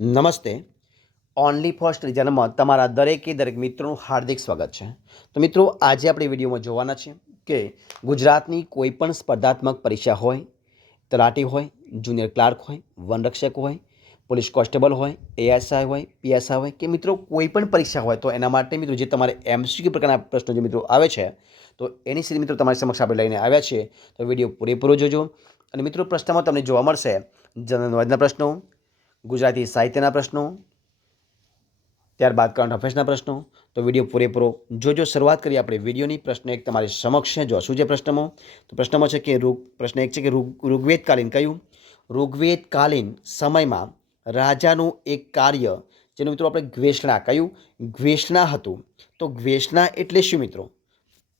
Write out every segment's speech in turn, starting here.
નમસ્તે. Only for સ્ટડીઝમાં તમારા દરેક મિત્રોનું હાર્દિક સ્વાગત છે. તો મિત્રો, આજે આપણે વિડીયોમાં જોવાના છે કે ગુજરાતની કોઈ પણ સ્પર્ધાત્મક પરીક્ષા હોય, તલાટી હોય, જુનિયર ક્લાર્ક હોય, વનરક્ષક હોય, પોલીસ કોન્સ્ટેબલ હોય, એએસઆઈ હોય, પીએસઆઈ હોય કે મિત્રો કોઈ પણ પરીક્ષા હોય, તો એના માટે મિત્રો જે તમારે એમસીક્યુ પ્રકારના પ્રશ્નો જે મિત્રો આવે છે, તો એની સીધી મિત્રો તમારી સમક્ષ આપણે લઈને આવ્યા છીએ. તો વિડીયો પૂરેપૂરો જોજો. અને મિત્રો, પ્રશ્નમાં તમને જોવા મળશે જનરલ નોલેજના પ્રશ્નો, ગુજરાતી સાહિત્યના પ્રશ્નો, ત્યારબાદ કરંટ અફેર્સના પ્રશ્નો. તો વિડીયો પૂરેપૂરો જોજો. શરૂઆત કરીએ આપણે વિડીયોની. પ્રશ્ન એક તમારી સમક્ષ છે. જો શું છે પ્રશ્નમાં? તો પ્રશ્નમાં છે કે પ્રશ્ન એક છે કે ઋગ્વેદકાલીન કયું ઋગ્વેદકાલીન સમયમાં રાજાનું એક કાર્ય જેનું મિત્રો આપણે ઘ્વેષણા કયું ઘ્વેષણા હતું. તો ઘ્વેષણા એટલે શું મિત્રો?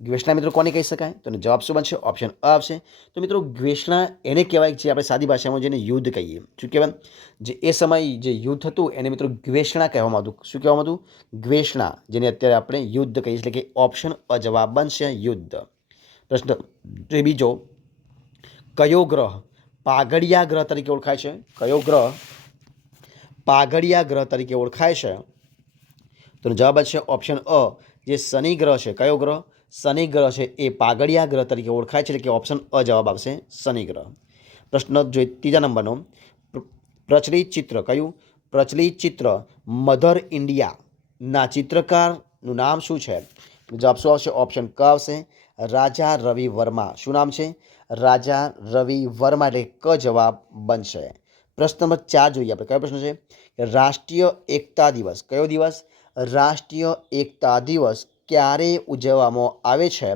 ઘ્વેષણા મિત્રો કોને કહી શકાય? તો જવાબ શું બનશે? ઓપ્શન અ આવશે. તો મિત્રો, ઘ્વેષણા એને કહેવાય જે આપણે સાદી ભાષામાં જેને યુદ્ધ કહીએ. શું કહેવાય? જે એ સમયે જે યુદ્ધ હતું એને મિત્રો ઘ્વેષણા કહેવામાં આવતું. શું કહેવામાં આવતું? ઘ્વેષણા, જેને અત્યારે આપણે યુદ્ધ કહીએ. એટલે કે ઓપ્શન અ જવાબ બનશે યુદ્ધ. પ્રશ્ન બીજો, કયો ગ્રહ પાઘડિયા ગ્રહ તરીકે ઓળખાય છે? કયો ગ્રહ પાઘડિયા ગ્રહ તરીકે ઓળખાય છે? તો જવાબ છે ઓપ્શન અ, જે શનિ ગ્રહ છે. કયો ગ્રહ? શનિ ગ્રહ છે એ પાઘડિયા ગ્રહ તરીકે ઓળખાય છે. એટલે કે ઓપ્શન અ જવાબ આવશે શનિ ગ્રહ. પ્રશ્ન જોઈએ ત્રીજા નંબરનો, પ્રચલિત ચિત્ર કયું? પ્રચલિત ચિત્ર મધર ઇન્ડિયાના ચિત્રકારનું નામ શું છે? જવાબ શું આવશે? ઓપ્શન ક આવશે, રાજા રવિ વર્મા. શું નામ છે? રાજા રવિ વર્મા. એટલે ક જવાબ બનશે. પ્રશ્ન નંબર 4 જોઈએ આપણે. કયો પ્રશ્ન છે? રાષ્ટ્રીય એકતા દિવસ કયો દિવસ? રાષ્ટ્રીય એકતા દિવસ ક્યારે ઉજવવામાં આવે છે?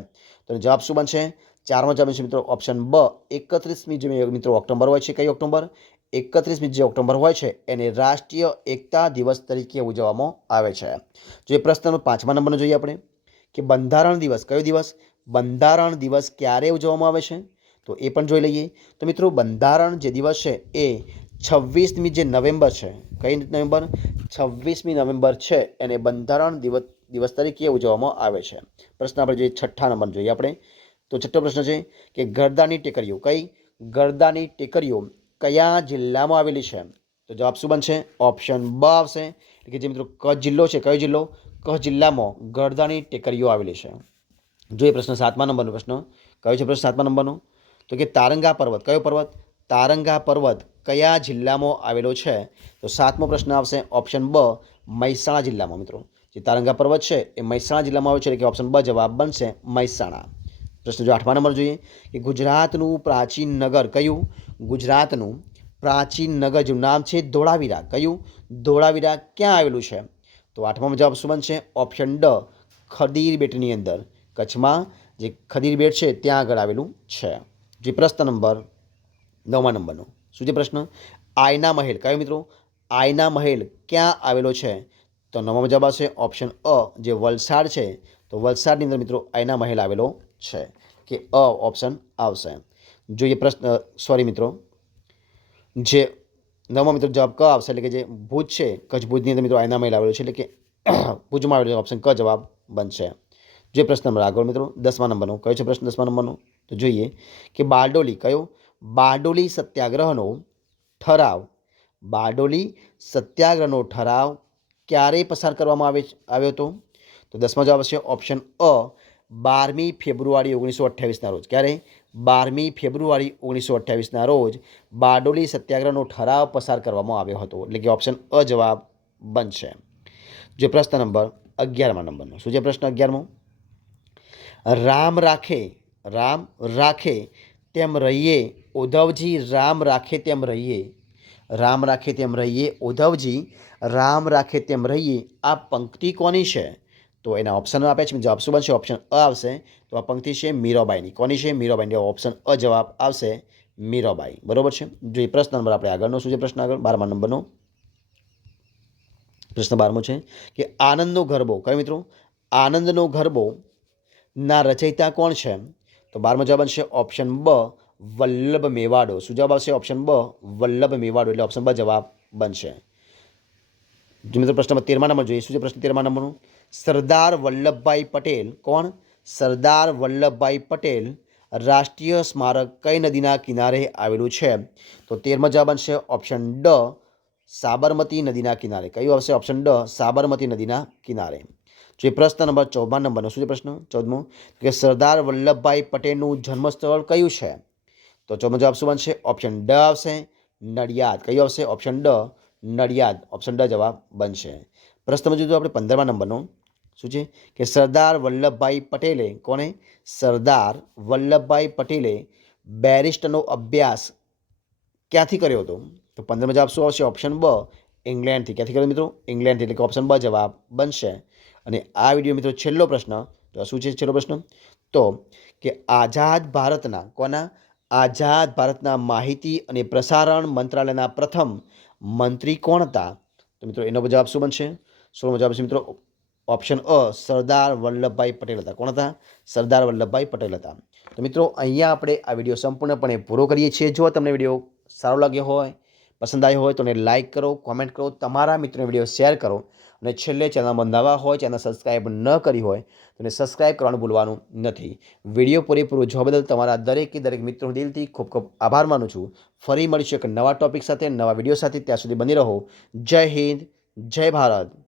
તો જવાબ શું બનશે? 4મો જવાબ છે મિત્રો ઓપ્શન બ, 31મી જે મિત્રો ઓક્ટોબર હોય છે. કઈ ઓક્ટોબર? 31મી જે ઓક્ટોબર હોય છે એને રાષ્ટ્રીય એકતા દિવસ તરીકે ઉજવવામાં આવે છે. જો એ પ્રશ્ન 5મા નંબરનો જોઈએ આપણે કે બંધારણ દિવસ કયો દિવસ? બંધારણ દિવસ ક્યારે ઉજવવામાં આવે છે? તો એ પણ જોઈ લઈએ. તો મિત્રો, બંધારણ જે દિવસ છે એ 26મી જે નવેમ્બર છે. કઈ નવેમ્બર? 26મી નવેમ્બર છે એને બંધારણ દિવસ તરીકે ઉજવવામાં આવે છે. પ્રશ્ન આપણે જોઈએ 6ઠ્ઠા નંબર જોઈએ આપણે. તો 6ઠ્ઠો પ્રશ્ન છે કે ગરદાની ટેકરીઓ કઈ? ગરદાની ટેકરીઓ કયા જિલ્લામાં આવેલી છે? તો જવાબ શું બનશે? ઓપ્શન બ આવશે. એટલે કે જે મિત્રો કચ્છ જિલ્લો છે. કયો જિલ્લો? કચ્છ જિલ્લામાં ગરદાની ટેકરીઓ આવેલી છે. જોઈએ પ્રશ્ન 7મા નંબરનો પ્રશ્ન. કયો છે પ્રશ્ન 7મા નંબરનો? તો કે તારંગા પર્વત કયો પર્વત? તારંગા પર્વત કયા જિલ્લામાં આવેલો છે? તો 7મો પ્રશ્ન આવશે ઓપ્શન બ, મહેસાણા જિલ્લામાં. મિત્રો, જે તારંગા પર્વત છે એ મહેસાણા જિલ્લામાં આવે છે. એટલે કે ઓપ્શન બ જવાબ બનશે મહેસાણા. પ્રશ્ન જો 8મા નંબર જોઈએ કે ગુજરાતનું પ્રાચીન નગર કયું? ગુજરાતનું પ્રાચીન નગર જેનું નામ છે ધોળાવીરા. કયું? ધોળાવીરા ક્યાં આવેલું છે? તો 8મો જવાબ શું બનશે? ઓપ્શન ડ, ખડીર બેટની અંદર. કચ્છમાં જે ખડીર બેટ છે ત્યાં આગળ આવેલું છે. જે પ્રશ્ન નંબર 9મા નંબરનો શું છે પ્રશ્ન? આયના મહેલ કયો મિત્રો? આયના મહેલ ક્યાં આવેલો છે? તો 9મો જવાબ આવશે ઓપ્શન અ, જે વલસાડ છે. તો વલસાડની અંદર મિત્રો આયના મહેલ આવેલો છે. કે અ ઓપ્શન આવશે. જોઈએ પ્રશ્ન સોરી મિત્રો, જે 9મો મિત્રો જવાબ ક આવશે. એટલે કે જે ભુજ છે, કચ્છ ભુજની અંદર મિત્રો આયના મહેલ આવેલો છે. એટલે કે ભુજમાં આવેલો છે. ઓપ્શન ક જવાબ બનશે. જે પ્રશ્ન નંબર આગળ મિત્રો 10મા નંબરનો. કયો છે પ્રશ્ન 10મા નંબરનો? તો જોઈએ કે બારડોલી કયો? બારડોલી સત્યાગ્રહનો ઠરાવ, બારડોલી સત્યાગ્રહનો ઠરાવ ક્યારે પસાર કરવામાં આવ્યો હતો? તો 10મો જવાબ છે ઓપ્શન અ, 12મી ફેબ્રુઆરી 1928ના રોજ. ક્યારે? 12મી ફેબ્રુઆરી 1928ના રોજ બારડોલી સત્યાગ્રહનો ઠરાવ પસાર કરવામાં આવ્યો હતો. એટલે કે ઓપ્શન અ જવાબ બનશે. જે પ્રશ્ન નંબર 11મા નંબરનો શું છે પ્રશ્ન 11મો? રામ રાખે તેમ રહીએ ઉદ્ધવજી, રામ રાખે તેમ રહીએ. રામ રાખે તેમ રહીએ ઉદ્ધવજી, રામ રાખે તેમ રહીએ આ પંક્તિ કોની છે? તો એના ઓપ્શન આપે છે. જવાબ શું બનશે? ઓપ્શન અ આવશે. તો આ પંક્તિ છે મીરાબાઈની. કોની છે? મીરાબાઈની. ઓપ્શન અ જવાબ આવશે મીરાબાઈ. બરોબર છે. જોઈએ પ્રશ્ન નંબર આપણે આગળનો શું છે પ્રશ્ન આગળ 12મા નંબરનો. પ્રશ્ન 12મો છે કે આનંદનો ગરબો કયો મિત્રો? આનંદનો ગરબો ના રચયિતા કોણ છે? તો 12મો જવાબ બનશે ઓપ્શન બ, વલ્લભ મેવાડો. શું જવાબ આવશે? ઓપ્શન બ, વલ્લભ મેવાડો. એટલે ઓપ્શન બ જવાબ બનશે. જો મિત્રો પ્રશ્ન 13મા નંબર જોઈએ. શું છે પ્રશ્ન 13મા નંબરનો? સરદાર વલ્લભભાઈ પટેલ કોણ? સરદાર વલ્લભભાઈ પટેલ રાષ્ટ્રીય સ્મારક કઈ નદીના કિનારે આવેલું છે? તો 13મો જવાબ બનશે ઓપ્શન ડ, સાબરમતી નદીના કિનારે. કયું આવશે? ઓપ્શન ડ, સાબરમતી નદીના કિનારે. જે પ્રશ્ન નંબર 14 નંબરનો શું છે પ્રશ્ન 14મો કે સરદાર વલ્લભભાઈ પટેલનું જન્મસ્થળ કયું છે? તો ચોથો જવાબ શું બનશે? ઓપ્શન ડ આવશે, નડિયાદ. કયું આવશે? ઓપ્શન ડ, નડિયાદ. ઓપ્શન ડ જવાબ બનશે. પ્રશ્ન નંબર જોઈએ આપણે 15મા નંબરનો શું છે કે સરદાર વલ્લભભાઈ પટેલે કોને? સરદાર વલ્લભભાઈ પટેલે બેરિસ્ટરનો અભ્યાસ ક્યાંથી કર્યો હતો? તો 15મો જવાબ શું આવશે? ઓપ્શન બ, ઇંગ્લેન્ડથી. ક્યાંથી કર્યો મિત્રો? ઇંગ્લેન્ડથી. એટલે કે ઓપ્શન બ જવાબ બનશે. અને આ વિડીયો મિત્રો છેલ્લો પ્રશ્ન, તો શું છે છેલ્લો પ્રશ્ન? તો કે આઝાદ ભારતના કોના? આઝાદ ભારતના માહિતી અને પ્રસારણ મંત્રાલયના પ્રથમ મંત્રી કોણ હતા? તો મિત્રો એનો જવાબ શું બનશે? 16મો જવાબ છે મિત્રો ઓપ્શન અ, સરદાર વલ્લભભાઈ પટેલ હતા. કોણ હતા? સરદાર વલ્લભભાઈ પટેલ હતા. તો મિત્રો અહીંયા આપણે આ વિડીયો સંપૂર્ણપણે પૂરો કરીએ છીએ. જો તમને વિડીયો સારો લાગ્યો હોય, પસંદ આવ્યો હોય તો એને લાઇક કરો, કોમેન્ટ કરો, તમારા મિત્રોને વિડીયો શેર કરો અને છેલ્લે ચેનલમાં નવા હોય, ચેનલ સબસ્ક્રાઈબ ન કરી હોય તો એને સબસ્ક્રાઈબ કરવાનું ભૂલવાનું નથી. વિડીયો પૂરેપૂરો જોવા બદલ તમારા દરેક મિત્રો દિલથી ખૂબ ખૂબ આભાર માનું છું. ફરી મળીશું એક નવા ટોપિક સાથે, નવા વિડીયો સાથે. ત્યાં સુધી બની રહો. જય હિન્દ, જય ભારત.